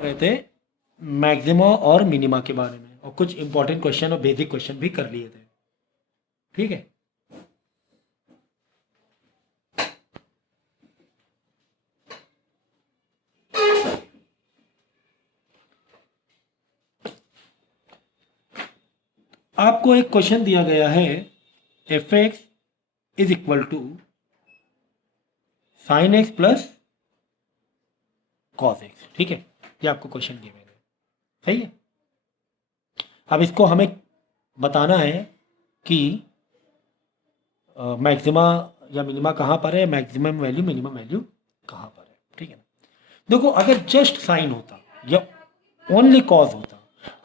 रहे थे मैक्सिमा और मिनिमा के बारे में, और कुछ इंपॉर्टेंट क्वेश्चन और बेसिक क्वेश्चन भी कर लिए थे। ठीक है, आपको एक क्वेश्चन दिया गया है, f x is equal to sine x plus cos x. ठीक है, ये आपको क्वेश्चन दिए गए, सही है। अब इसको हमें बताना है कि मैक्सिमा या मिनिमा कहाँ पर है, मैक्सिमम वैल्यू मिनिमम वैल्यू कहाँ पर है। ठीक है ना, देखो अगर जस्ट साइन होता या ओनली कॉज होता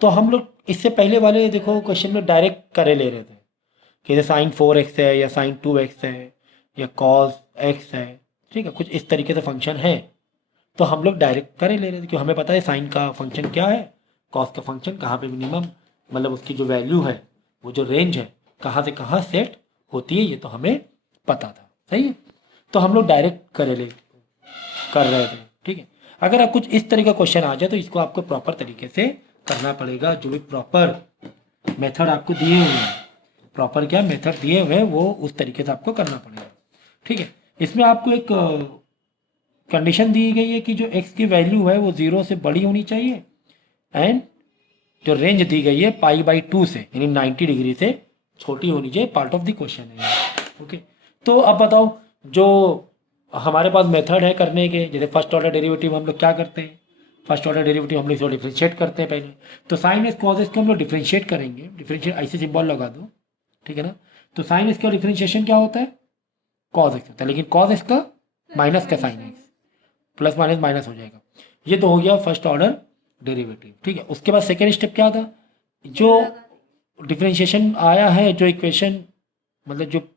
तो हम लोग इससे पहले वाले देखो क्वेश्चन में डायरेक्ट करे ले रहे थे कि साइन 4x है या साइन 2x है या कॉस x है। ठीक है, कुछ इस तरीके से फंक्शन है तो हम लोग डायरेक्ट करे ले रहे थे, क्योंकि हमें पता है साइन का फंक्शन क्या है, कॉस का फंक्शन कहाँ पे मिनिमम, मतलब उसकी जो वैल्यू है, वो जो रेंज है कहाँ से कहाँ सेट होती है, ये तो हमें पता था। सही है, तो हम लोग डायरेक्ट कर रहे थे। ठीक है, अगर आप कुछ इस तरह का क्वेश्चन आ जाए तो इसको आपको प्रॉपर तरीके से करना पड़ेगा, जो भी प्रॉपर मेथड आपको दिए हुए हैं, प्रॉपर क्या मेथड दिए हुए हैं वो उस तरीके से आपको करना पड़ेगा। ठीक है, इसमें आपको एक कंडीशन दी गई है कि जो x की वैल्यू है वो 0 से बड़ी होनी चाहिए, एंड जो रेंज दी गई है π/2 से यानी 90 डिग्री से छोटी होनी चाहिए, पार्ट ऑफ द क्वेश्चन है। ओके, तो अब बताओ, जो हमारे पास मेथड है करने के, जैसे फर्स्ट ऑर्डर डेरिवेटिव हम लोग क्या करते हैं, फर्स्ट ऑर्डर डेरिवेटिव हम लोग इसको डिफ्रेंशिएट करते हैं पहले, तो साइन एक्स कॉस एक्स को हम लोग डिफ्रेंशिएट करेंगे, डिफ्रेंशिएट ऐसे सिंबल लगा दो। ठीक है ना, तो साइन एक्स का डिफ्रेंशिएशन क्या होता है, कॉस एक्स होता है, लेकिन कॉस एक्स का माइनस का sign x, plus minus minus हो जाएगा। ये तो हो गया फर्स्ट ऑर्डर डेरिवेटिव। ठीक है, उसके बाद सेकेंड स्टेप क्या था, जो डिफ्रेंशिएशन आया है, जो इक्वेशन मतलब जो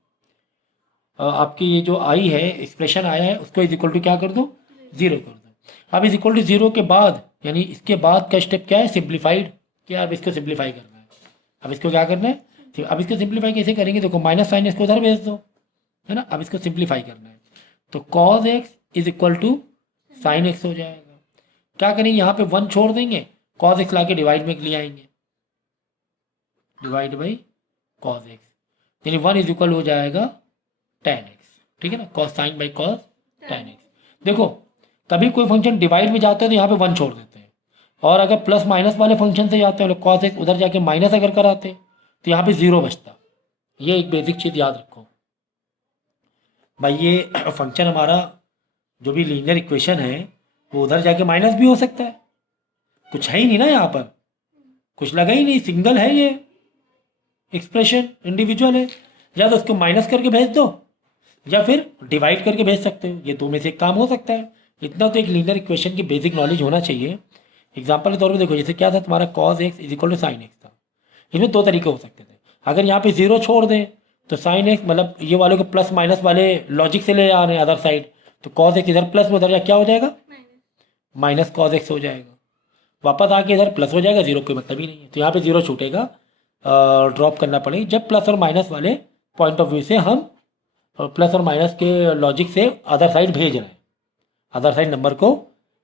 आपकी ये जो आई है एक्सप्रेशन आया है, उसको इज इक्वल टू क्या कर दो, 0 कर दो। अब इज इक्वल टू 0 के बाद यानी इसके बाद का स्टेप क्या है, सिंप्लीफाइड, क्या अब इसको सिंप्लीफाई करना है। अब इसको क्या करना है, अब इसको सिंप्लीफाई कैसे करेंगे, देखो माइनस साइन इसको उधर भेज दो, है ना। अब इसको सिंप्लीफाई करना है तो cos x is equal to sine x हो जाएगा। क्या करेंगे, यहाँ पे 1 छोड़ देंगे, कॉस एक्स ला के डिवाइड में ले आएंगे, डिवाइड बाई कॉस एक्स, यानी 1 इज इक्वल हो जाएगा tan x। ठीक है ना, cos sine by cos tan x। देखो कभी कोई फंक्शन डिवाइड में जाता है तो यहाँ पे 1 छोड़ देते हैं, और अगर प्लस माइनस वाले फंक्शन से जाते हैं कॉस एक्स, उधर जाके माइनस अगर कराते तो यहाँ पे 0 बचता। ये एक बेसिक चीज़ याद रखो भाई, ये फंक्शन हमारा जो भी लीनियर इक्वेशन है वो उधर जाके माइनस भी हो सकता है, कुछ है ही नहीं ना यहाँ पर, कुछ लगा ही नहीं, सिंगल है ये एक्सप्रेशन, इंडिविजुअल है, या तो उसको माइनस करके भेज दो या फिर डिवाइड करके भेज सकते हो, ये दो में से एक काम हो सकता है। इतना तो एक लीनियर इक्वेशन की बेसिक नॉलेज होना चाहिए। एग्जाम्पल के तौर पर देखो, जैसे क्या था तुम्हारा cos x is equal to sine x था, इसमें 2 तरीके हो सकते थे। अगर यहाँ पे 0 छोड़ दें तो साइन एक्स, मतलब ये वाले को प्लस माइनस वाले लॉजिक से ले आ रहे हैं अदर साइड, तो कॉस एक्स इधर प्लस में उधर क्या हो जाएगा, माइनस कॉस एक्स हो जाएगा, वापस आके इधर प्लस हो जाएगा, 0 कोई मतलब ही नहीं है, तो यहाँ पे 0 छूटेगा, ड्रॉप करना पड़ेगा। जब प्लस और माइनस वाले पॉइंट ऑफ व्यू से हम प्लस और माइनस के लॉजिक से अदर साइड भेज रहे हैं, अदर साइड नंबर को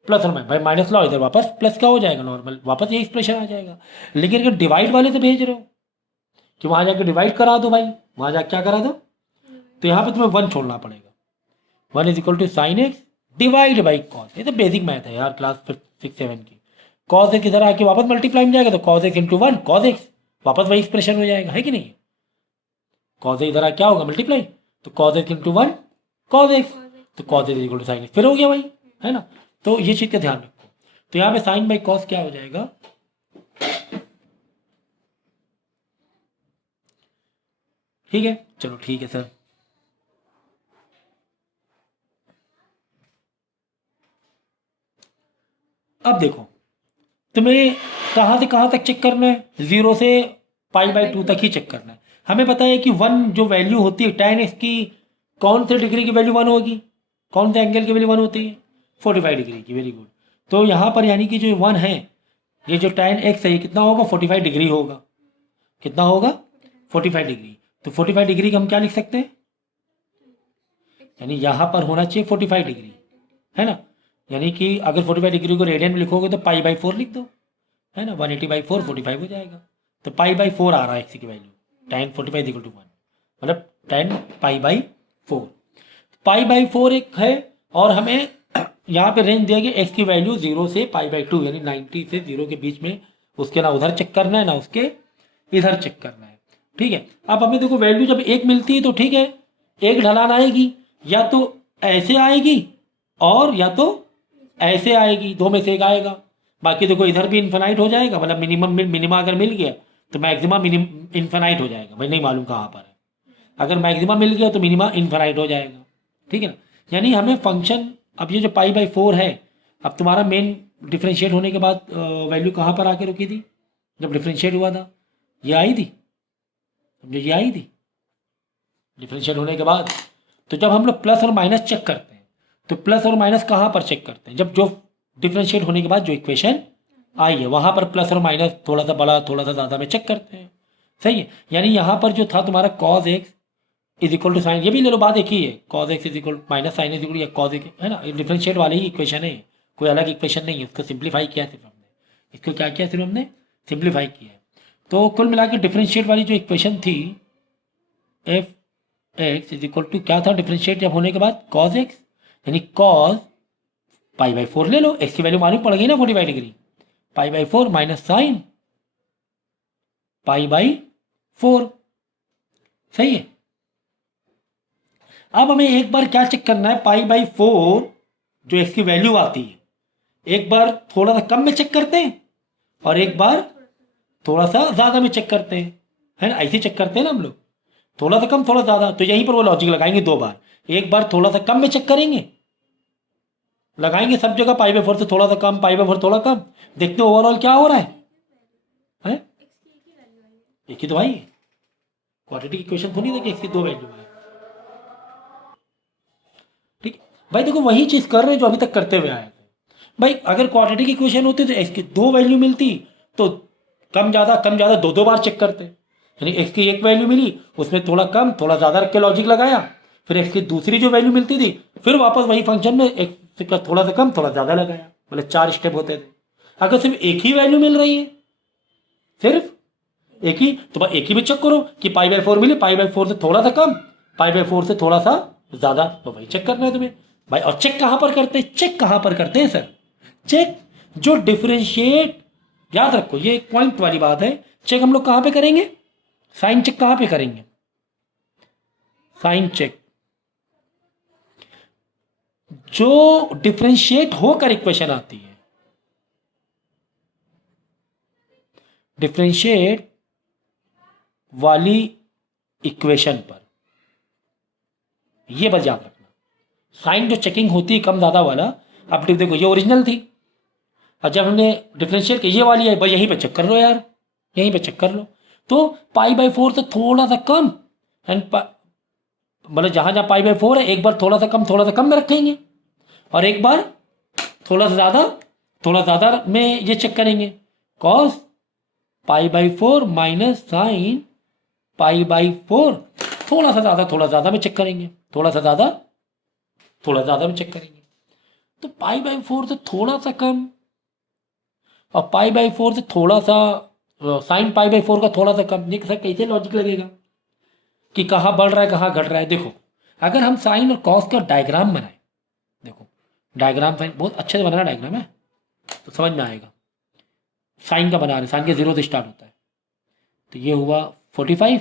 प्लस और माइनस, भाई माइनस लाओ इधर वापस प्लस क्या हो जाएगा, नॉर्मल वापस ये एक्सप्रेशन आ जाएगा। लेकिन अगर डिवाइड वाले से भेज रहे हो कि वहाँ जाके डिवाइड करा दो, भाई वहाँ जाके क्या करा दो, तो यहाँ पे तुम्हें 1 छोड़ना पड़ेगा, 1 is equal to sine x divide by cos. ये तो बेसिक मैथ है यार, क्लास 6-7 की। कॉस एक्स इधर आके वापस मल्टीप्लाई में जाएगा तो cos x into 1 cos x, वापस वही एक्सप्रेशन हो जाएगा, है कि नहीं। कॉस एक्स इधर क्या होगा, मल्टीप्लाई, तो cos x into 1 cos x, तो cos x equal to sine x, फिर हो गया भाई, है ना। तो ये चीज़ का ध्यान रखो, तो यहाँ पे साइन बाई कॉस क्या हो जाएगा, ठीक है, चलो ठीक है सर। अब देखो तुम्हें कहाँ से कहाँ तक चेक करना है, 0 से π/2 तक ही चेक करना है। हमें पता है कि 1 जो वैल्यू होती है tan x की, कौन से डिग्री की वैल्यू 1 होगी, कौन से एंगल की वैल्यू 1 होती है, 45 डिग्री की, वेरी गुड। तो यहाँ पर यानी कि जो 1 है, ये जो tan x है ये कितना होगा, 45 डिग्री होगा, कितना होगा, 45 डिग्री। तो 45 डिग्री का हम क्या लिख सकते हैं, यानी यहाँ पर होना चाहिए 45 डिग्री, है ना। यानी कि अगर 45 डिग्री को रेडियन में लिखोगे तो पाई बाई 4 लिख दो, है ना, 180/4 45 हो जाएगा। तो पाई बाई 4 आ रहा है एक्स की वैल्यू, tan 45 = 1, मतलब tan पाई/4। पाई/4 एक है, और हमें यहाँ पे रेंज दिया गया एक्स की वैल्यू 0 से पाई/2, यानी 90 से 0 के बीच में। उसके ना उधर चेक करना है ना उसके इधर चेक करना है, ठीक है। अब हमें देखो वैल्यू जब एक मिलती है तो ठीक है, एक ढलान आएगी, या तो ऐसे आएगी और या तो ऐसे आएगी, दो में से एक आएगा। बाकी देखो इधर भी इन्फिनाइट हो जाएगा, मतलब मिनिमा अगर मिल गया तो मैक्सिमा इन्फिनाइट हो जाएगा, भाई नहीं मालूम कहाँ पर है। अगर मैक्सिमा मिल गया तो मिनिमा इन्फिनाइट हो जाएगा, ठीक है ना। यानी हमें फंक्शन, अब ये जो पाई/4 है, अब तुम्हारा मेन डिफ्रेंशिएट होने के बाद वैल्यू कहाँ पर आके रुकी थी, जब डिफ्रेंशिएट हुआ था ये आई थी, समझो ये आई थी डिफ्रेंशिएट होने के बाद। तो जब हम लोग प्लस और माइनस चेक करते हैं तो प्लस और माइनस कहाँ पर चेक करते हैं, जब जो डिफ्रेंशिएट होने के बाद जो इक्वेशन आई है वहाँ पर प्लस और माइनस थोड़ा सा बड़ा थोड़ा सा ज़्यादा में चेक करते हैं, सही है। यानी यहाँ पर जो था तुम्हारा cos x = साइन, ये भी ले लो, बात एक ही है, cos x = minus sine x या cos x, है ना, डिफ्रेंशिएट वाली ही इक्वेशन है, कोई अलग इक्वेशन नहीं है। उसको सिंप्लीफाई किया सिर्फ हमने, इसको क्या किया सिर्फ हमने सिंप्लीफाई किया है। तो कुल मिला के डिफ्रेंशिएट वाली जो इक्वेशन थी f x = क्या था डिफ्रेंशिएट जब होने के बाद cos x, यानी cos पाई/4 ले लो, x की वैल्यू मालूम पड़ गई ना 45 डिग्री, पाई/4 माइनस साइन पाई/4, सही है। अब हमें एक बार क्या चेक करना है, पाई/4 जो x की वैल्यू आती है, एक बार थोड़ा सा कम में चेक करते हैं और एक बार थोड़ा सा ज़्यादा में चेक करते हैं, है ना, ऐसे चेक करते हैं ना हम लोग, थोड़ा सा कम थोड़ा ज़्यादा। तो यहीं पर वो लॉजिक लगाएंगे दो बार, एक बार थोड़ा सा कम में चेक करेंगे, लगाएंगे सब जगह पाई/4 से थोड़ा सा कम, पाई/4 थोड़ा कम, देखते हैं ओवरऑल क्या हो रहा है? एक ही तो आई है, क्वाड्रेटिक इक्वेशन थोड़ी देखिए इसकी दो वैल्यू है, ठीक है भाई। देखो वही चीज़ कर रहे हैं जो अभी तक करते हुए आए थे भाई। अगर क्वाड्रेटिक इक्वेशन होती तो एक्स की दो वैल्यू मिलती तो कम ज़्यादा दो दो बार चेक करते, यानी एक्स की एक वैल्यू मिली उसमें थोड़ा कम थोड़ा ज़्यादा रख के लॉजिक लगाया, फिर एक्स की दूसरी जो वैल्यू मिलती थी फिर वापस वही फंक्शन में एक्स का थोड़ा सा कम थोड़ा ज़्यादा लगाया, मतलब 4 स्टेप होते थे। अगर सिर्फ एक ही वैल्यू मिल रही है, सिर्फ एक ही, तो भाई एक ही में चेक करो कि पाई/4 मिली, पाई/4 से थोड़ा सा कम, पाई/4 से थोड़ा सा ज़्यादा, तो भाई चेक करना है तुम्हें भाई। और चेक कहाँ पर करते हैं, चेक कहाँ पर करते हैं सर, चेक जो डिफरेंशिएट, याद रखो ये एक पॉइंट वाली बात है, चेक हम लोग कहाँ पे करेंगे, साइन चेक कहाँ पे करेंगे, साइन चेक जो डिफरेंशिएट होकर इक्वेशन आती है, डिफरेंशिएट वाली इक्वेशन पर, ये बस याद रखना। साइन जो चेकिंग होती है कम ज़्यादा वाला, अब देखो ये ओरिजिनल थी, और जब हमने डिफरेंशिएट की ये वाली है, बस यहीं पे चेक कर लो यार, यहीं पे चेक कर लो। तो पाई/4 से थोड़ा सा कम, एंड मतलब जहाँ जहाँ पाई/4 है एक बार थोड़ा सा कम में रखेंगे और एक बार थोड़ा ज़्यादा में ये चेक करेंगे, कॉस पाई/4 माइनस साइन पाई/4, थोड़ा सा ज़्यादा में चेक करेंगे, थोड़ा ज़्यादा में चेक करेंगे। तो पाई/4 से थोड़ा सा कम और पाई/4 से थोड़ा सा साइन पाई/4 का थोड़ा सा कम, ये कैसे लॉजिक लगेगा कि कहाँ बढ़ रहा है कहाँ घट रहा है। देखो अगर हम साइन और कॉस का डायग्राम बनाएं, देखो डायग्राम साइन बहुत अच्छे से बनाना डायग्राम है तो समझ में आएगा। साइन का बना रहे, साइन के 0 से स्टार्ट होता है, तो ये हुआ 45,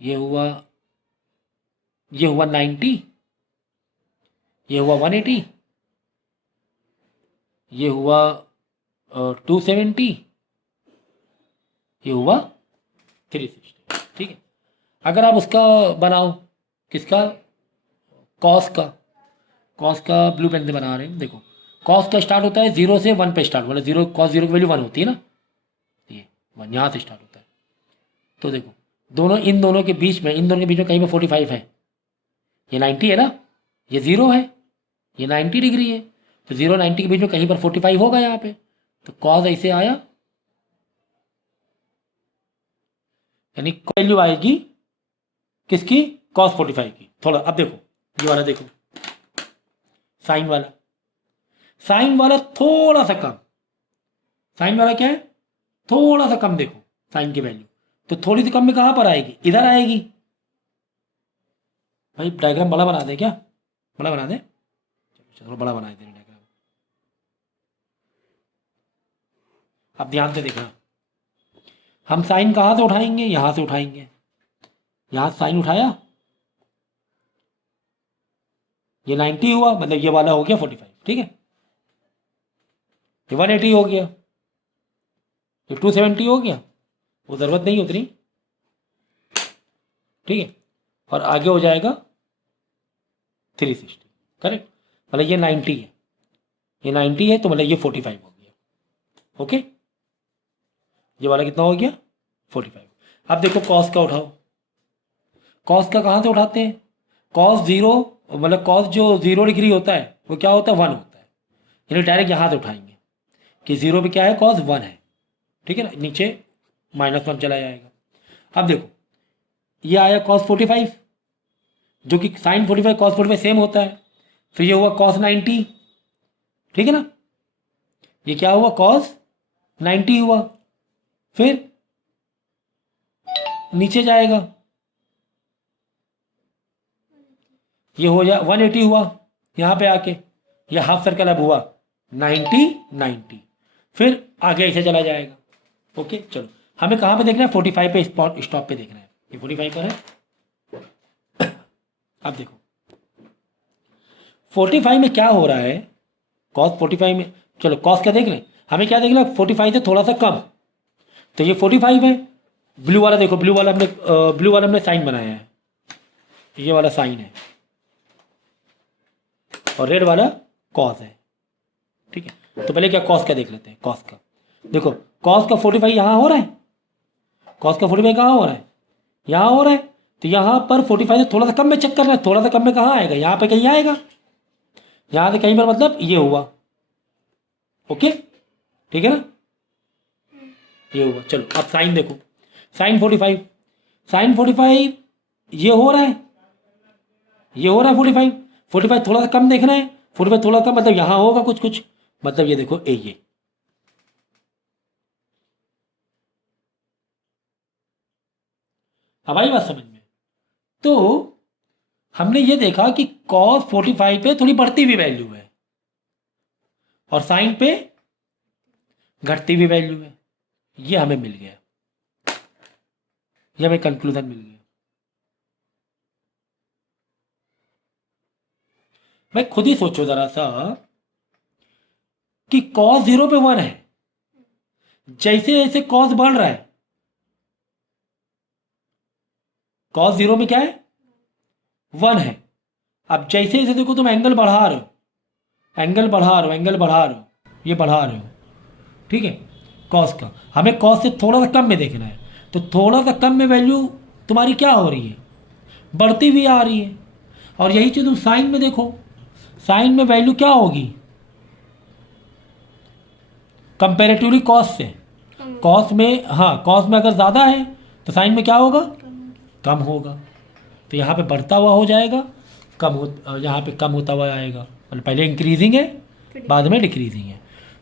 ये हुआ 90, ये हुआ 180, ये हुआ 270, ये हुआ 360, ठीक है। अगर आप उसका बनाओ, किसका, कॉस का ब्लू पेन से बना रहे हैं, देखो कॉस का स्टार्ट होता है 0 से 1 पे स्टार्ट, मतलब 0 cos 0 की वैल्यू 1 होती है ना, ये 1 यहाँ से स्टार्ट होता है। तो देखो इन दोनों के बीच में कहीं पे 45 है, ये 90 है ना, ये 0 है, ये 90 डिग्री है, तो 0 90 के बीच में कहीं पर 45 होगा यहाँ पे, तो कॉस ऐसे आया, यानी वैल्यू आएगी किसकी, cos 45 की। थोड़ा अब देखो ये वाला देखो, साइन वाला, साइन वाला थोड़ा सा कम, साइन वाला क्या है, थोड़ा सा कम, देखो साइन की वैल्यू, तो थोड़ी सी कम में कहाँ पर आएगी, इधर आएगी। भाई डायग्राम बड़ा बना दे क्या, बड़ा बना दे, चलो बड़ा बना दे डायग्राम। अब ध्यान से देखना, हम साइन कहाँ से उठाएंगे, यहाँ से उठाएंगे, यहाँ से साइन उठाया, ये 90 हुआ, मतलब ये वाला हो गया 45, ठीक है, ये 180 हो गया, ये 270 हो गया, वो ज़रूरत नहीं उतनी, ठीक है, और आगे हो जाएगा 360, करेक्ट, मतलब ये 90 है, ये 90 है, तो मतलब ये 45 हो गया, ओके, ये वाला कितना हो गया 45। अब देखो कॉस का उठाओ, कॉस का कहाँ से उठाते हैं, कॉस जीरो, मतलब कॉस जो 0 डिग्री होता है वो क्या होता है 1 होता है, यानी डायरेक्ट यहाँ से उठाएंगे कि 0 पे क्या है, कॉस 1 है, ठीक है ना, नीचे -1 चला जाएगा। अब देखो ये आया कॉस 45, जो कि साइन 45 कॉस 45 सेम होता है, फिर ये हुआ कॉस 90, ठीक है ना, ये क्या हुआ कॉस 90 हुआ, फिर नीचे जाएगा, ये हो जाए 180 हुआ, यहाँ पे आके ये हाफ सर्कल अब हुआ 90 90, फिर आगे ऐसे चला जाएगा, ओके। चलो हमें कहाँ पे देखना है, 45 पे स्टॉप पे देखना है, ये 45 पर है। अब देखो 45 में क्या हो रहा है, कॉस 45 में, चलो कॉस क्या देख रहे हैं, हमें क्या देखना है 45 से थोड़ा सा कम, तो ये 45 है, ब्लू वाला देखो, ब्लू वाला हमने साइन बनाया है, ये वाला साइन है, और रेड वाला कॉस है, ठीक है। तो पहले क्या कॉस का देख लेते हैं, कॉस का देखो, कॉस का 45 यहाँ हो रहा है, कॉस का 45 कहाँ हो रहा है, यहाँ हो रहा है, तो यहाँ पर 45 से थोड़ा सा कम में चेक करना है, थोड़ा सा कम में कहाँ आएगा, यहाँ पे कहीं आएगा, यहाँ से कहीं पर, मतलब ये हुआ, ओके, ठीक है ना, ये हुआ। चलो अब साइन देखो, साइन 45, साइन 45 ये हो रहा है, ये हो रहा है 45, 45 थोड़ा सा कम देखना है, 45 थोड़ा कम, मतलब यहाँ होगा कुछ कुछ, मतलब ये देखो ये अब आई बात समझ में। तो हमने ये देखा कि cos 45 पे थोड़ी बढ़ती हुई वैल्यू है, और साइन पे घटती हुई वैल्यू है, ये हमें मिल गया, ये हमें कंक्लूजन मिल गया। भाई खुद ही सोचो जरा सा कि cos 0 पे 1 है, जैसे जैसे cos बढ़ रहा है, cos 0 में क्या है 1 है, अब जैसे जैसे देखो तुम एंगल बढ़ा रहे हो, एंगल बढ़ा रहे हो, एंगल बढ़ा रहे हो, ये बढ़ा रहे हो, ठीक है, कॉस का हमें कॉस से थोड़ा सा कम में देखना है, तो थोड़ा सा कम में वैल्यू तुम्हारी क्या हो रही है, बढ़ती हुई आ रही है, और यही चीज़ तुम साइन में देखो, साइन में वैल्यू क्या होगी कंपेरेटिवली कॉस से, कॉस में, हाँ कॉस में अगर ज़्यादा है तो साइन में क्या होगा, कम होगा, तो यहाँ पे बढ़ता हुआ हो जाएगा, कम हो, यहाँ पे कम होता हुआ आएगा, मतलब पहले इंक्रीजिंग है बाद में डिक्रीजिंग है,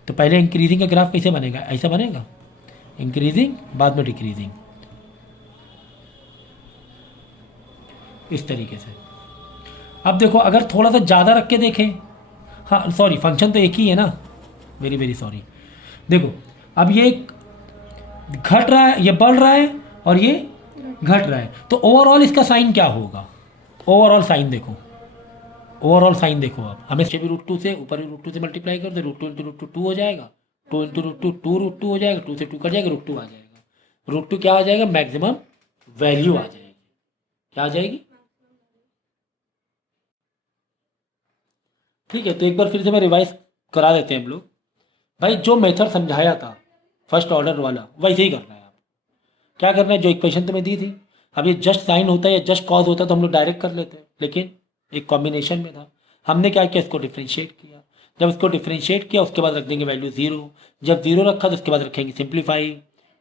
तो पहले इंक्रीजिंग का ग्राफ कैसे बनेगा, ऐसा बनेगा, इंक्रीजिंग बाद में डिक्रीजिंग, इस तरीके से। अब देखो अगर थोड़ा सा ज़्यादा रख के देखें, हाँ सॉरी फंक्शन तो एक ही है ना, वेरी वेरी सॉरी, देखो अब ये घट रहा है, ये बढ़ रहा है, और ये घट रहा है, तो ओवरऑल इसका साइन क्या होगा, ओवरऑल साइन देखो, ओवरऑल साइन देखो, आप हमें भी √2 से ऊपर भी √2 से मल्टीप्लाई कर दो, √2 × √2 हो जाएगा, 2 × √2 2√2 हो जाएगा, 2 से 2 कट जाएगा, √2 आ जाएगा, √2 क्या आ जाएगा, मैक्सिमम वैल्यू आ जाएगी, क्या आ जाएगी, ठीक है। तो एक बार फिर से मैं रिवाइज करा देते हैं हम लोग, भाई जो मेथड समझाया था फर्स्ट ऑर्डर वाला वैसे ही करना है, आप क्या करना है, जो इक्वेशन तुम्हें दी थी, अब ये जस्ट साइन होता है या जस्ट कॉज होता है तो हम लोग डायरेक्ट कर लेते हैं, लेकिन एक कॉम्बिनेशन में था, हमने क्या किया, इसको डिफ्रेंशिएट किया, जब इसको डिफ्रेंशिएट किया उसके बाद रख देंगे वैल्यू 0, जब 0 रखा तो उसके बाद रखेंगे सिंप्लीफाई,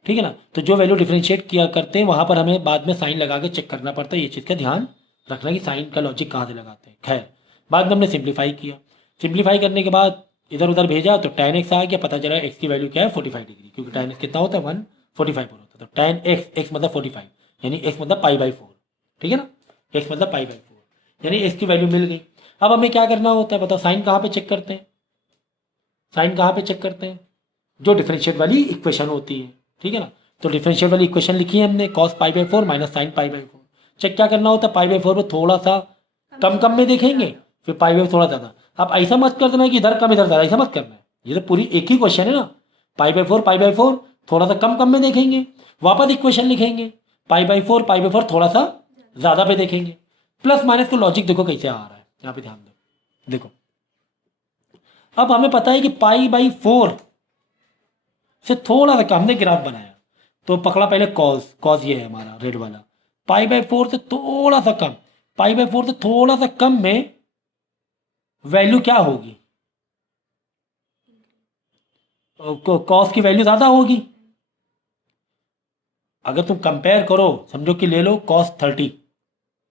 ठीक है ना, तो जो वैल्यू डिफ्रेंशिएट किया करते हैं वहाँ पर हमें बाद में साइन लगा के चेक करना पड़ता है, ये चीज़ का ध्यान रखना कि साइन का लॉजिक कहाँ से लगाते हैं। खैर बाद में हमने सिंप्लीफाई किया, सिंप्लीफाई करने के बाद इधर उधर भेजा तो tan x आ गया, पता चला x की वैल्यू क्या है 45 डिग्री, क्योंकि tan x कितना होता है 145 पर होता है। तो tan x मतलब 45 यानी x मतलब π/4, ठीक है ना, x मतलब π/4 यानी x की वैल्यू मिल गई। अब हमें क्या करना होता है बताओ, साइन कहाँ पे चेक करते हैं, साइन कहाँ पे चेक करते हैं, जो डिफरेंशिएट वाली इक्वेशन होती है, ठीक है ना। तो डिफरेंशिएट वाली इक्वेशन लिखी है हमने, cos π/4 माइनस साइन π/4। चेक क्या करना होता है, π/4 को थोड़ा सा कम कम में देखेंगे, फिर π/4 थोड़ा ज़्यादा। अब ऐसा मत कर देना कि इधर कम इधर ज़्यादा, ऐसा मत करना है, ये तो पूरी एक ही क्वेश्चन है ना। π/4 थोड़ा सा कम कम में देखेंगे, वापस इक्वेशन लिखेंगे, π/4 थोड़ा सा ज़्यादा पे देखेंगे। प्लस माइनस का लॉजिक देखो कैसे आ रहा है, यहाँ पे ध्यान दो। देखो अब हमें पता है कि π/4 से थोड़ा सा कम, हमने ग्राफ बनाया तो पकड़ा पहले कॉस, कॉस ये है हमारा रेड वाला, π/4 से थोड़ा सा कम, π/4 से थोड़ा सा कम में वैल्यू क्या होगी, कॉस की वैल्यू ज़्यादा होगी। अगर तुम कंपेयर करो, समझो कि ले लो cos 30,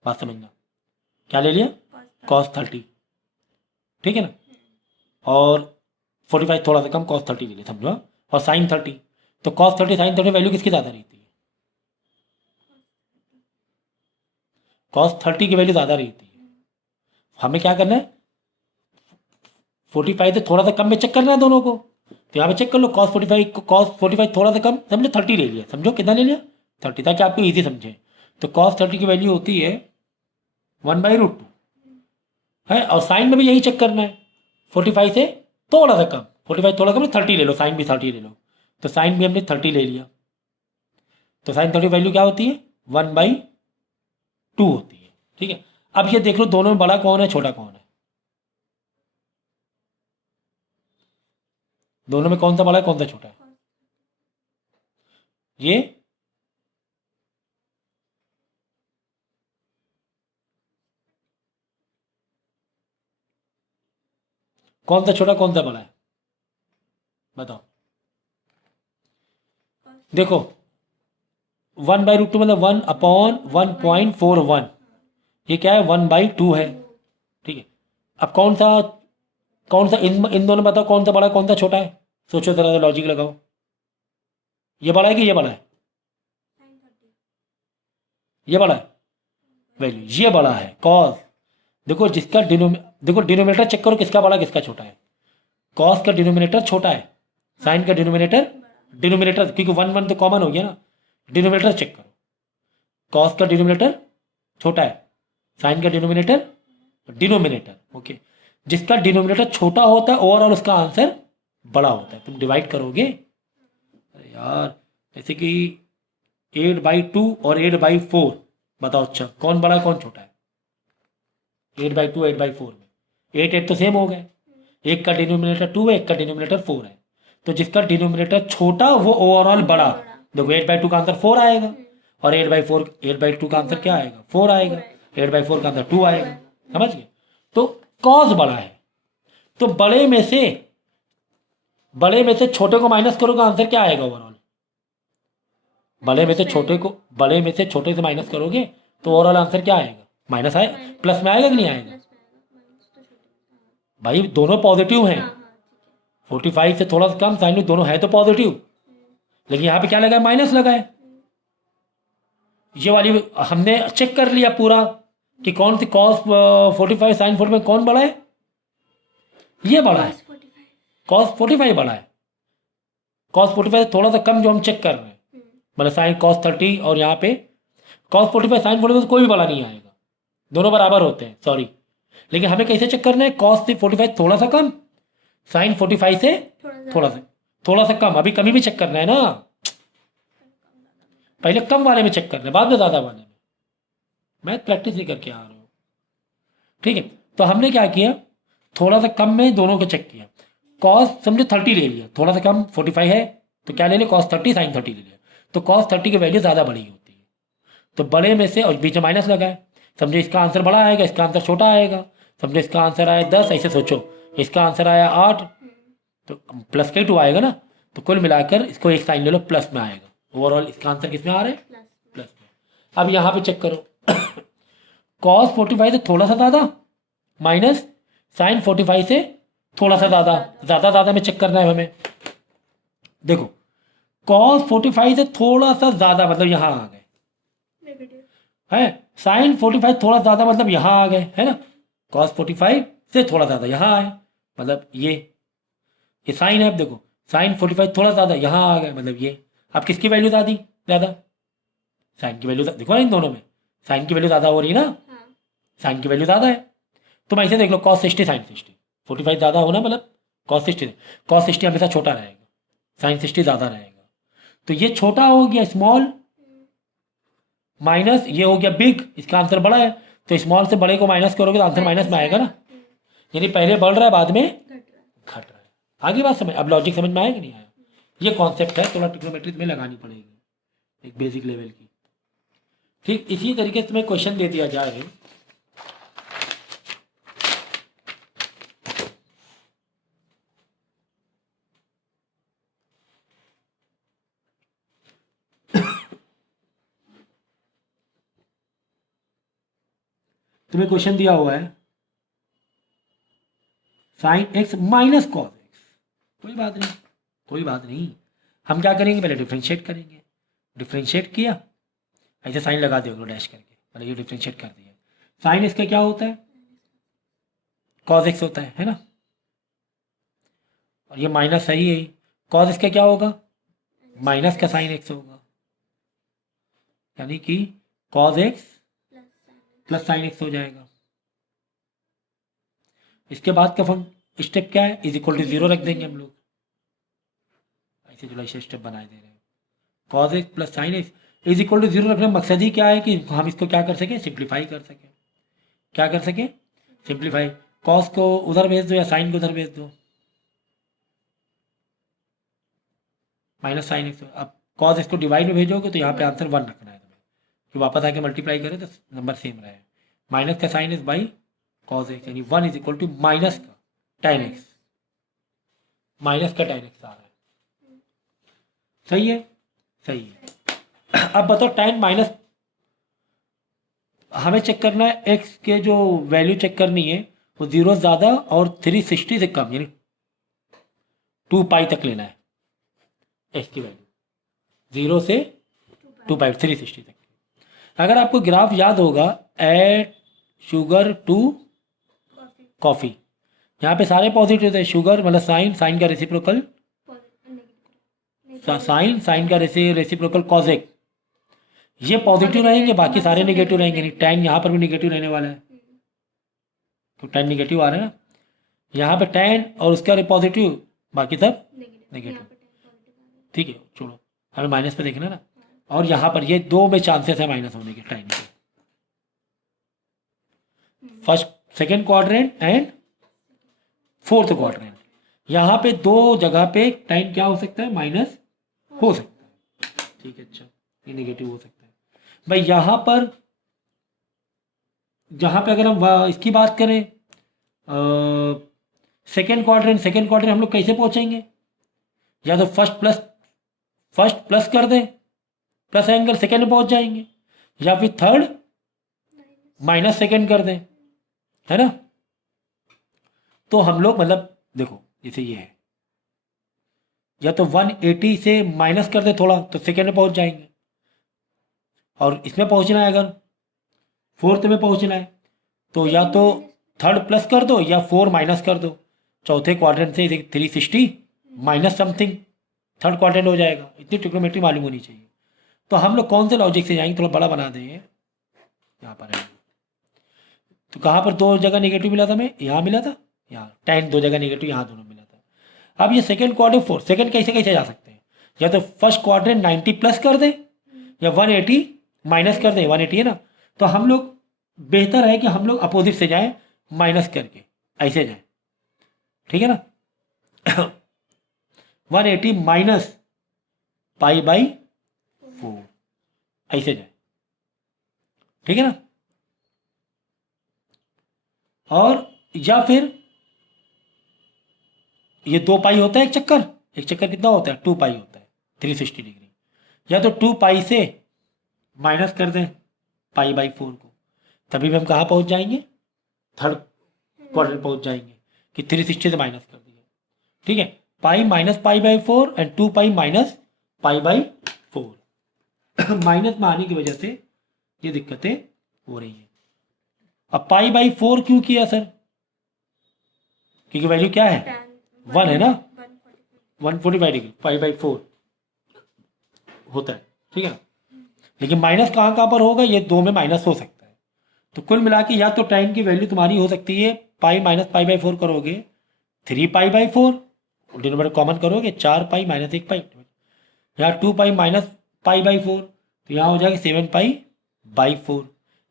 बात समझना, क्या ले लिया cos 30, ठीक है ना, और 45 थोड़ा सा कम cos 30 ले लिया, समझो, और sin 30, तो cos 30 sin 30 वैल्यू किसकी ज़्यादा रहती है, cos 30 की वैल्यू ज़्यादा रहती है। हमें क्या करना है, 45 से थोड़ा सा कम में चेक करना है दोनों को, तो यहाँ पे चेक कर लो, cos 45 थोड़ा सा कम, समझो 30 ले लिया, समझो कितना ले लिया 30, ताकि आपको इजी समझे। तो cos 30 की वैल्यू होती है 1/√2 है, और साइन में भी यही चेक करना है, 45 से थोड़ा सा कम, 45 थोड़ा कम 30 ले लो, साइन भी 30 ले लो, तो साइन भी हमने 30 ले लिया, तो साइन 30 वैल्यू क्या होती है 1/2 होती है, ठीक है। अब ये देख लो दोनों में बड़ा कौन है छोटा कौन है, दोनों में कौन सा बड़ा है कौन सा छोटा है, ये कौन सा छोटा कौन सा बड़ा है बताओ। देखो 1/√2 मतलब 1/1.41, ये क्या है 1/2 है, ठीक है। अब कौन सा इन दोनों में बताओ कौन सा बड़ा है कौन सा छोटा है, सोचो जरा लॉजिक लगाओ, ये बड़ा है कि ये बड़ा है, ये बड़ा है वैल्यू, ये बड़ा है कॉस। देखो जिसका देखो डिनोमिनेटर चेक करो किसका बड़ा किसका छोटा है, कॉस का डिनोमिनेटर छोटा है, साइन का डिनोमिनेटर क्योंकि 1 1 तो कॉमन हो गया ना, डिनोमिनेटर चेक करो, कॉस का डिनोमिनेटर छोटा है, साइन का डिनोमिनेटर ओके, जिसका डिनोमिनेटर छोटा होता है ओवरऑल उसका आंसर बड़ा होता है। तुम डिवाइड करोगे, अरे यार जैसे कि 8/2 और 8/4, बताओ अच्छा कौन बड़ा है कौन छोटा है, 8/2 8/4 में 8 तो सेम हो गए, एक का डिनोमिनेटर 2 है एक का डिनोमिनेटर 4 है, तो जिसका डिनोमिनेटर छोटा वो ओवरऑल बड़ा, देखो 8/2 का आंसर 4 आएगा, और 8/2 का आंसर क्या आएगा 4 आएगा, 8/4 का आंसर 2 आएगा, समझ गए। तो कॉस बड़ा है, तो बड़े में से छोटे को माइनस करोगे आंसर क्या आएगा ओवरऑल, बड़े में से छोटे से माइनस करोगे तो ओवरऑल आंसर क्या आएगा, माइनस आएगा, प्लस में आएगा कि नहीं आएगा, भाई दोनों पॉजिटिव हैं, 45 से थोड़ा सा कम साइन में दोनों है तो पॉजिटिव, लेकिन यहाँ पे क्या लगा है माइनस लगा है। ये वाली हमने चेक कर लिया पूरा कि कौन सी cos 45 साइन 45 कौन बड़ा है, ये बड़ा है, cos 45 बड़ा है, cos 45 से थोड़ा सा कम जो हम चेक कर रहे हैं, मतलब साइन cos 30 और यहाँ पे cos 45 साइन 45 से कोई भी बड़ा नहीं आएगा, दोनों बराबर होते हैं सॉरी, लेकिन हमें कैसे चेक करना है, cos से 45 थोड़ा सा कम, साइन 45 से थोड़ा सा कम, अभी कमी भी चेक करना है ना, पहले कम वाले में चेक करना है बाद में ज़्यादा वाले में, मैं प्रैक्टिस ही करके आ रहा हूँ, ठीक है। तो हमने क्या किया, थोड़ा सा कम में दोनों को चेक किया, cos समझो 30 ले लिया, थोड़ा सा कम 45 है तो क्या ले लिया cos 30 साइन 30 ले लिया, तो cos 30 की वैल्यू ज़्यादा बड़ी होती है, तो बड़े में से, और बीच में माइनस लगा है, समझो इसका आंसर बड़ा आएगा इसका आंसर छोटा आएगा, समझो इसका आंसर आया 10, ऐसे सोचो इसका आंसर आया 8, तो प्लस का ही 2 आएगा ना, तो कुल मिलाकर इसको एक साइन ले लो प्लस में आएगा, ओवरऑल इसका आंसर किस में आ रहा है प्लस में। अब यहाँ पे चेक करो cos 45 से थोड़ा सा ज़्यादा माइनस साइन 45 से थोड़ा सा ज़्यादा ज़्यादा में चेक करना है हमें। देखो कॉस 45 से थोड़ा सा ज़्यादा मतलब यहाँ आ गए है, साइन 45 थोड़ा ज़्यादा मतलब यहाँ आ गए, है ना। कॉस 45 से थोड़ा ज़्यादा यहाँ आए, मतलब ये साइन है। अब देखो साइन 45 थोड़ा ज़्यादा यहाँ आ गए, मतलब ये। अब किसकी वैल्यू ज़्यादा? साइन की वैल्यू देखो ना, इन दोनों में साइन की वैल्यू ज़्यादा हो रही है ना। साइन की वैल्यू ज़्यादा है, तुम ऐसे देख लो कॉस 60 साइन 60, 45 ज़्यादा होना मतलब कॉस 60 हमेशा छोटा रहेगा, साइन 60 ज़्यादा रहेगा। तो ये छोटा हो गया स्मॉल, माइनस ये हो गया बिग, इसका आंसर बड़ा है। तो स्मॉल से बड़े को माइनस करोगे तो आंसर माइनस में आएगा ना। यानी पहले बढ़ रहा है बाद में घट रहा है। आगे बात समझ, अब लॉजिक समझ में आया कि नहीं आया? ये कॉन्सेप्ट है, थोड़ा ट्रिग्नोमेट्री में लगानी पड़ेगी एक बेसिक लेवल की। ठीक इसी तरीके से तुम्हें क्वेश्चन दे दिया जाए, तुम्हें क्वेश्चन दिया हुआ है sine x minus cos x, कोई बात नहीं। हम क्या करेंगे, पहले डिफ्रेंशिएट करेंगे। डिफ्रेंशिएट किया, ऐसे साइन लगा दो डैश करके, पहले ये डिफ्रेंशिएट कर दिया। साइन इसका क्या होता है, कॉस एक्स होता है ना। और ये माइनस सही है, कॉस इसका क्या होगा, माइनस का साइन एक्स होगा, यानी कि cos x plus sine x हो जाएगा। इसके बाद का स्टेप क्या है, इज इक्वल टू 0 रख देंगे हम लोग। ऐसे जो ऐसे स्टेप बनाए दे रहे हैं, cos x plus sine x is equal to 0 रखने का मकसद ही क्या है कि हम इसको क्या कर सकें, सिंप्लीफाई कर सकें। क्या कर सकें, सिंप्लीफाई। कॉस को उधर भेज दो या साइन को उधर भेज दो, माइनस साइन एक्स। अब कॉस इसको डिवाइड में भेजोगे तो यहाँ पे आंसर 1 रखना है तुम्हें, कि वापस आके मल्टीप्लाई करें तो नंबर सेम रहे। माइनस का sine x by cos x, यानी 1 इज इक्वल टू माइनस का tan एक्स, माइनस का tan एक्स आ रहा है। सही है, सही है। अब बताओ tan माइनस, हमें चेक करना है एक्स के जो वैल्यू चेक करनी है वो 0 ज़्यादा और 360 से कम, यानी 2 पाई तक लेना है एक्स की वैल्यू, 0 से 2 पाई 360 तक। अगर आपको ग्राफ याद होगा, ऐड शुगर टू कॉफ़ी, यहाँ पे सारे पॉजिटिव थे। शुगर मतलब साइन, साइन का रेसिप्रोकल साइन का रेसिप्रोकल कॉस एक्स, ये पॉजिटिव रहेंगे, बाकी सारे नेगेटिव रहेंगे। नहीं, tan यहाँ पर भी नेगेटिव रहने वाला है, तो tan नेगेटिव आ रहा है ना। यहाँ पे tan और उसका पॉजिटिव, बाकी सब नेगेटिव। ठीक है, छोड़ो, हमें माइनस पे देखना ना। और यहाँ पर ये 2 में चांसेस है माइनस होने के, tan के first second quadrant and fourth quadrant. यहाँ पे 2 जगह पे tan क्या हो सकता है, माइनस हो सकता है। ठीक है, अच्छा ये नेगेटिव हो सकता है भाई। यहाँ पर जहाँ पे अगर हम इसकी बात करें सेकेंड क्वाड्रेंट हम लोग कैसे पहुँचेंगे, या तो फर्स्ट प्लस कर दें, प्लस एंगल सेकेंड में पहुँच जाएंगे, या फिर थर्ड माइनस सेकेंड कर दें, है ना। तो हम लोग मतलब देखो जैसे ये है, या तो 180 से माइनस कर दे थोड़ा तो सेकेंड में पहुँच जाएंगे, और इसमें पहुँचना है अगर फोर्थ में पहुँचना है तो या तो थर्ड प्लस कर दो या 4 माइनस कर दो। चौथे क्वाड्रेंट से 360 माइनस समथिंग थर्ड क्वाड्रेंट हो जाएगा। इतनी ट्रिग्नोमेट्री मालूम होनी चाहिए। तो हम लोग कौन से लॉजिक से जाएंगे, थोड़ा बड़ा बना देंगे। यहाँ पर है तो कहाँ पर 2 जगह नेगेटिव मिला था, हमें यहाँ मिला था, यहाँ tan 2 जगह नेगेटिव, यहाँ दोनों मिला था। अब ये सेकेंड क्वाड्रेंट फोर्थ, सेकेंड कैसे कैसे जा सकते हैं, या तो फर्स्ट क्वाड्रेंट 90 प्लस कर दें या 180 माइनस कर दें, 180 है ना। तो हम लोग बेहतर है कि हम लोग अपोजिट से जाएं, माइनस करके ऐसे जाएं, ठीक है ना। 180 माइनस पाई बाई 4 ऐसे जाए, ठीक है ना। और या फिर ये 2 पाई होता है एक चक्कर कितना होता है, 2 पाई होता है 360 डिग्री। या तो 2 पाई से माइनस कर दें पाई बाई 4 को, तभी भी हम कहाँ पहुँच जाएंगे, थर्ड क्वाड्रेंट पहुंच जाएंगे कि 360 से माइनस कर दिया, ठीक है। Pi minus pi by 4 and 2 pi minus pi by 4 minus में आने की वजह से ये दिक्कतें हो रही हैं। अब पाई बाई 4 क्यों किया सर? क्योंकि वैल्यू क्या है, 1 है ना, 145 डिग्री पाई बाई 4 होता है, ठीक है ना। लेकिन माइनस कहाँ कहाँ पर होगा, ये 2 में माइनस हो सकता है। तो कुल मिला के या तो tan की वैल्यू तुम्हारी हो सकती है पाई माइनस पाई बाई 4 करोगे 3 पाई बाई 4, डिनोमिनेटर कॉमन करोगे 4 पाई माइनस 1 पाई, यहाँ 2 पाई माइनस पाई बाई 4, तो यहाँ हो जाएगी 7 पाई बाई 4।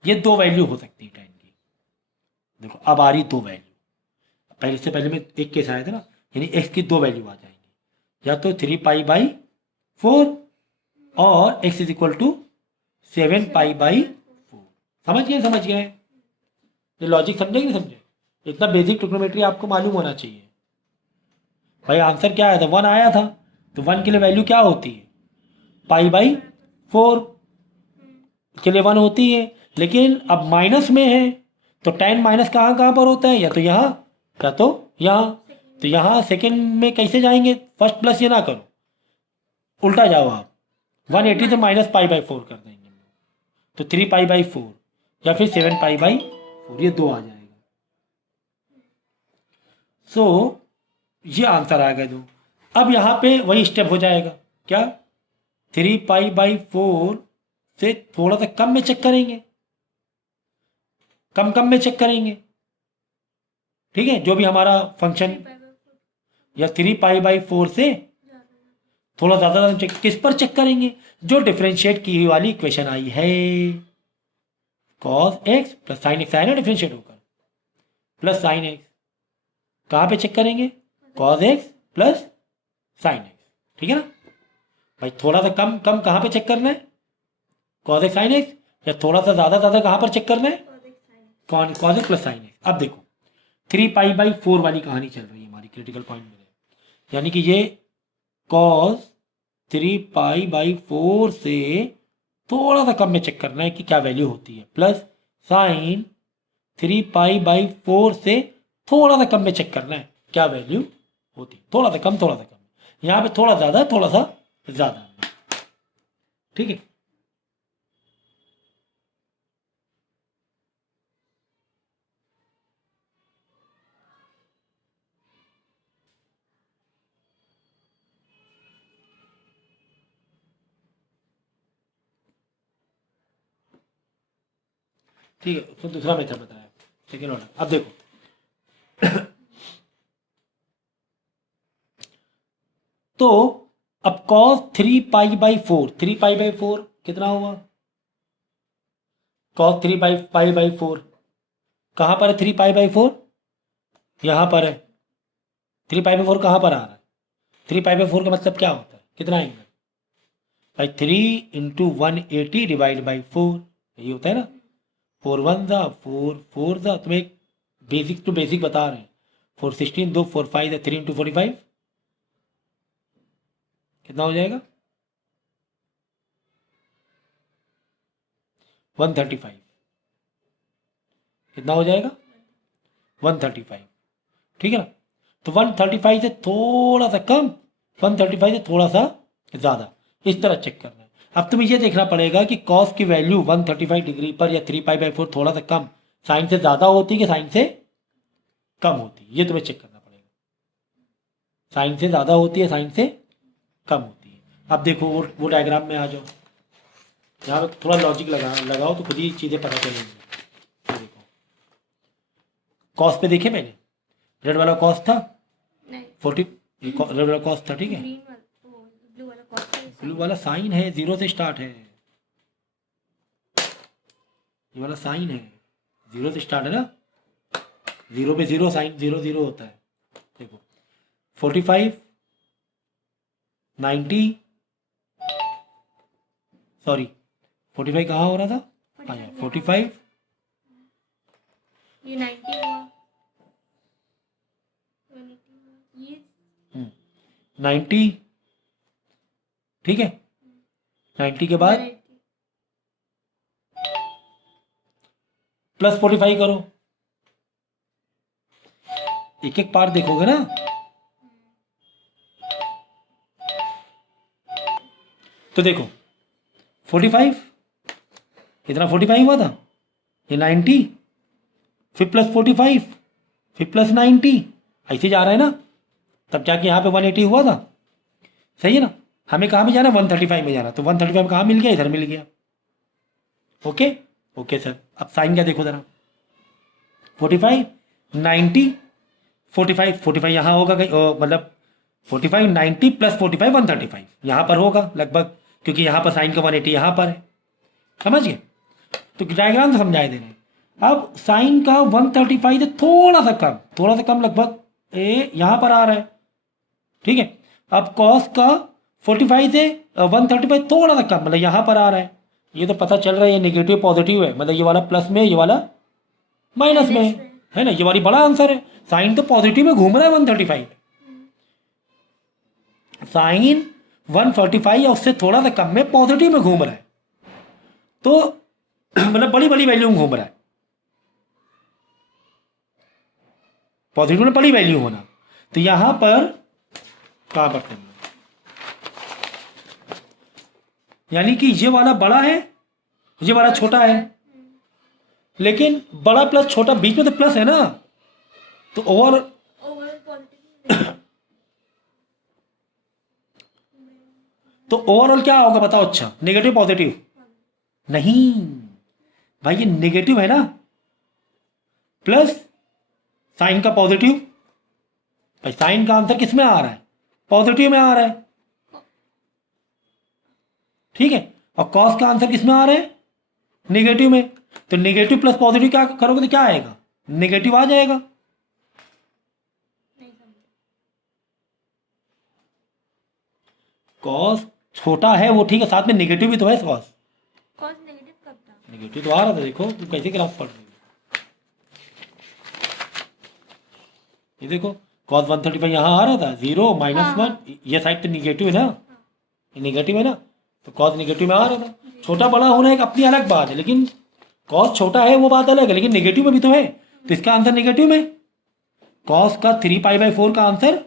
ये 2 वैल्यू हो सकती है tan की। देखो अब आ रही 2 वैल्यू, पहले से पहले में एक केस आया था ना, यानी x की 2 वैल्यू आ जाएंगी, या तो 3 पाई बाई 4 और x is equal to 7 pi by 4। समझ गए? ये लॉजिक समझे कि नहीं समझे? इतना बेसिक ट्रिग्नोमेट्री आपको मालूम होना चाहिए। भाई आंसर क्या आया था, 1 आया था, तो 1 के लिए वैल्यू क्या होती है, पाई बाई 4 के लिए 1 होती है। लेकिन अब माइनस में है तो tan माइनस कहाँ कहाँ पर होता है, या तो यहाँ या तो यहाँ। तो यहाँ सेकेंड में कैसे जाएंगे, फर्स्ट प्लस ये ना करो, उल्टा जाओ आप, 180 से माइनस पाई बाई 4 कर देंगे, तो 3 पाई बाई 4 या फिर 7 पाई बाई 4, ये 2 आ जाएगा। सो ये आंसर आ गया 2। अब यहाँ पे वही स्टेप हो जाएगा, क्या 3 पाई बाई 4 से थोड़ा सा कम में चेक करेंगे, कम में चेक करेंगे, ठीक है, जो भी हमारा फंक्शन, या 3 पाई बाई 4 से थोड़ा ज़्यादा चेक, किस पर चेक करेंगे, जो डिफ्रेंशिएट की हुई वाली इक्वेशन आई है, cos x plus sine x आया ना डिफ्रेंशिएट होकर, प्लस साइन एक्स, कहाँ पे चेक करेंगे, cos x plus sine x, ठीक है ना भाई। थोड़ा सा कम कहाँ पे चेक करना है, cos x साइन एक्स, या थोड़ा सा ज़्यादा कहाँ पर चेक करना है, cos x plus sine x. अब देखो 3 पाई बाई 4 वाली कहानी चल रही है हमारी, क्रिटिकल पॉइंट में, यानी कि ये cos 3 पाई बाई 4 से थोड़ा सा कम में चेक करना है कि क्या वैल्यू होती है, प्लस साइन 3 पाई बाई 4 से थोड़ा सा कम में चेक करना है क्या वैल्यू होती है, थोड़ा सा कम यहाँ पे थोड़ा ज़्यादा थोड़ा सा ज़्यादा, ठीक है। ठीक है, उसको दूसरा मेथड बताया, सेकेंड ऑर्डर। अब देखो तो अब cos 3 pi by 4, 3 pi by 4 कितना हुआ, cos 3 पाई बाई 4 कहाँ पर है, 3 पाई बाई 4 यहाँ पर है, 3 पाई बाई 4 कहाँ पर आ रहा है, 3 पाई बाई 4 का मतलब क्या होता है, कितना आएगा भाई, 3 इंटू 180 डिवाइड बाई 4, यही होता है ना, 4 1 ज़ा 4 4 ज़ा, तुम्हें एक बेसिक टू बेसिक बता रहे हैं, 4 16 2 4 5 ज़ा 3 इंटू 45 कितना हो जाएगा, 135, कितना हो जाएगा 135, ठीक है ना। तो 135 से थोड़ा सा कम, 135 से थोड़ा सा ज़्यादा, इस तरह चेक करना है। अब तुम्हें ये देखना पड़ेगा कि कॉस की वैल्यू 135 डिग्री पर या 3 पाई बाई 4 थोड़ा सा कम साइन से ज़्यादा होती है कि साइन से कम होती है, ये तुम्हें चेक करना पड़ेगा, साइन से ज़्यादा होती है साइन से कम होती है। अब देखो वो डायग्राम में आ जाओ, यहाँ पे थोड़ा लॉजिक लगाओ तो खुद ही चीज़ें पता चलेंगी। देखो कॉस पे देखे मैंने, रेड वाला कॉस था 40, रेड वाला कॉस था, ठीक है, ब्लू वाला साइन है, 0 से स्टार्ट है, ये वाला साइन है 0 से स्टार्ट है ना, 0 पे 0 साइन 0 0 होता है। देखो 45 90, सॉरी 45 कहाँ हो रहा था, हाँ 45 ये 90 हुआ, 90, ठीक है, 90 के बाद प्लस 45 करो, एक एक पार्ट देखोगे ना। तो देखो 45, इतना 45 हुआ था, ये 90, फिर प्लस 45, फिर प्लस 90, ऐसे जा रहा है ना। तब जाके यहाँ पे 180 हुआ था, सही है ना। हमें कहाँ पे जाना, 135 में जाना, तो 135 कहाँ मिल गया, इधर मिल गया। Okay okay sir. अब साइन क्या देखो जरा, 45 90 45, 45 यहाँ होगा कहीं, मतलब 45 90 प्लस 45 135 यहाँ पर होगा लगभग, क्योंकि यहाँ पर साइन का 180 यहाँ पर है, समझ गए। तो डायग्राम तो समझाए दे रहे हैं। अब साइन का 135 से थोड़ा सा कम लगभग ए यहाँ पर आ रहा है, ठीक है। अब कॉस का 45 से 135 थोड़ा सा कम, मतलब यहाँ पर आ रहा है। ये तो पता चल रहा है ये नेगेटिव पॉजिटिव है, मतलब ये वाला प्लस में, ये वाला माइनस में है ना। ये वाली बड़ा आंसर है। साइन तो पॉजिटिव में घूम रहा है 135, साइन 145 या उससे थोड़ा सा कम में पॉजिटिव में घूम रहा है, तो मतलब बड़ी बड़ी वैल्यू में घूम रहा है, पॉजिटिव में बड़ी वैल्यू होना। तो यहां पर कहां पर करना, यानी कि ये वाला बड़ा है, ये वाला छोटा है, लेकिन बड़ा प्लस छोटा बीच में तो प्लस है ना, तो ओवर तो ओवरऑल क्या होगा बताओ। अच्छा नेगेटिव पॉजिटिव नहीं भाई, ये नेगेटिव है ना, प्लस साइन का पॉजिटिव, भाई साइन का आंसर किस में आ रहा है, पॉजिटिव में आ रहा है, ठीक है। और कॉस का आंसर किस में आ रहा है, नेगेटिव में। तो नेगेटिव प्लस पॉजिटिव क्या करोगे तो क्या आएगा, नेगेटिव आ जाएगा। कॉस छोटा है वो ठीक है, साथ में नेगेटिव भी तो है। कॉस नेगेटिव कब था, नेगेटिव तो आ रहा था, देखो तुम कैसे ग्राफ पढ़ रही हो। ये देखो कॉस 135 यहाँ आ रहा था, 0 -1, ये साइड तो नेगेटिव है ना, ये नेगेटिव है ना, तो कॉस नेगेटिव में आ रहा था। छोटा बड़ा होना एक अपनी अलग बात है, लेकिन कॉस छोटा है वो बात अलग है, लेकिन नेगेटिव में भी तो है, तो इसका आंसर नेगेटिव में। कॉस का 3π/4 का आंसर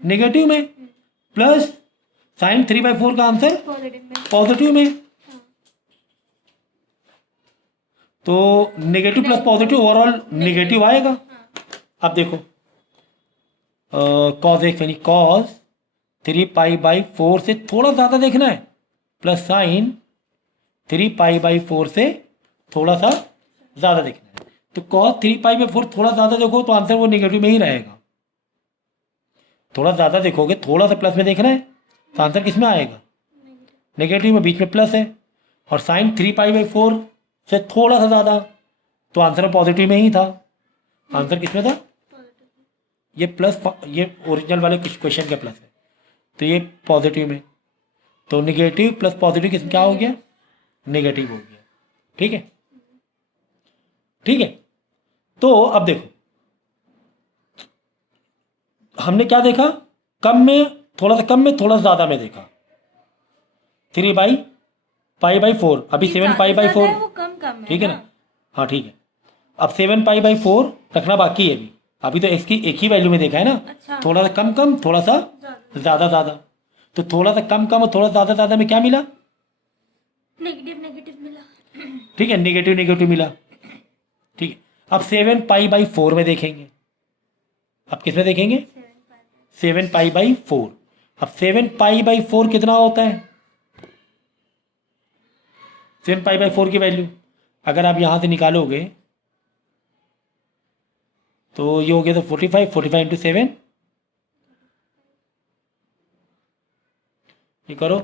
नेगेटिव में, प्लस साइन 3/4 का आंसर पॉजिटिव में। तो negative plus positive overall negative आएगा। अब देखो कॉस एक यानी कॉस 3π/4 से थोड़ा ज़्यादा देखना है, प्लस साइन 3π/4 से थोड़ा सा ज़्यादा देखना है। तो कॉस 3π/4 थोड़ा ज़्यादा देखो तो आंसर वो नेगेटिव में ही रहेगा। थोड़ा ज़्यादा देखोगे, थोड़ा सा प्लस में देखना है तो आंसर किस में आएगा, नेगेटिव में, बीच में प्लस है। और साइन 3π/4 से थोड़ा सा ज़्यादा, तो आंसर पॉजिटिव में ही था। आंसर किस में था, ये प्लस, ये ओरिजिनल वाले क्वेश्चन के प्लस है, तो ये पॉजिटिव में। तो नेगेटिव प्लस पॉजिटिव किस क्या हो गया, नेगेटिव हो गया, ठीक है ठीक है। तो अब देखो हमने क्या देखा, कम में थोड़ा सा कम में थोड़ा सा ज़्यादा में देखा, 3π/4, अभी 7π/4, ठीक है ना, हाँ ठीक है। अब 7π/4 रखना बाकी है, अभी तो इसकी एक ही वैल्यू में देखा है ना। अच्छा। थोड़ा सा कम कम थोड़ा सा ज़्यादा ज़्यादा, तो थोड़ा सा कम कम और थोड़ा ज़्यादा ज़्यादा में क्या मिला, नेगेटिव मिला, ठीक है, नेगेटिव नेगेटिव मिला, ठीक है। अब 7π/4 में देखेंगे, अब किस में देखेंगे, 7π/4। अब 7π/4 कितना होता है, 7π/4 की वैल्यू अगर आप यहाँ से निकालोगे तो ये हो गया, तो 45 इंटू 7, ये करो।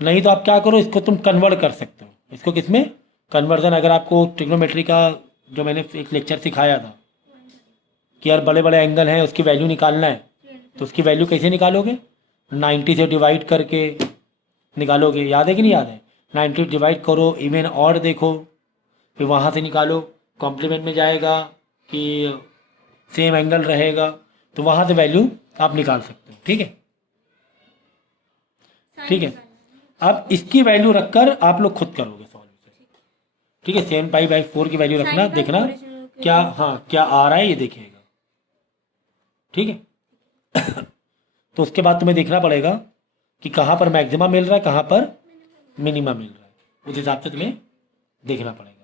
नहीं तो आप क्या करो, इसको तुम कन्वर्ट कर सकते हो, इसको किस में कन्वर्जन। अगर आपको ट्रिग्नोमेट्री का जो मैंने एक लेक्चर सिखाया था कि यार बड़े बड़े एंगल हैं उसकी वैल्यू निकालना है, तो उसकी वैल्यू कैसे निकालोगे, 90 से डिवाइड करके निकालोगे, याद है कि नहीं याद है। 90 डिवाइड करो, इवन ऑड देखो, फिर वहाँ से निकालो, कॉम्प्लीमेंट में जाएगा कि सेम एंगल रहेगा, तो वहाँ से वैल्यू आप निकाल सकते हो, ठीक है ठीक है। अब इसकी वैल्यू रखकर आप लोग खुद करोगे सॉल्व, ठीक है। 7π/4 की वैल्यू रखना, देखना क्या, हाँ क्या आ रहा है ये देखिएगा, ठीक है। तो उसके बाद तुम्हें देखना पड़ेगा कि कहाँ पर मैक्सिमम मिल रहा है, कहाँ पर मिनिमम मिल रहा है, उस हिसाब से तुम्हें देखना पड़ेगा।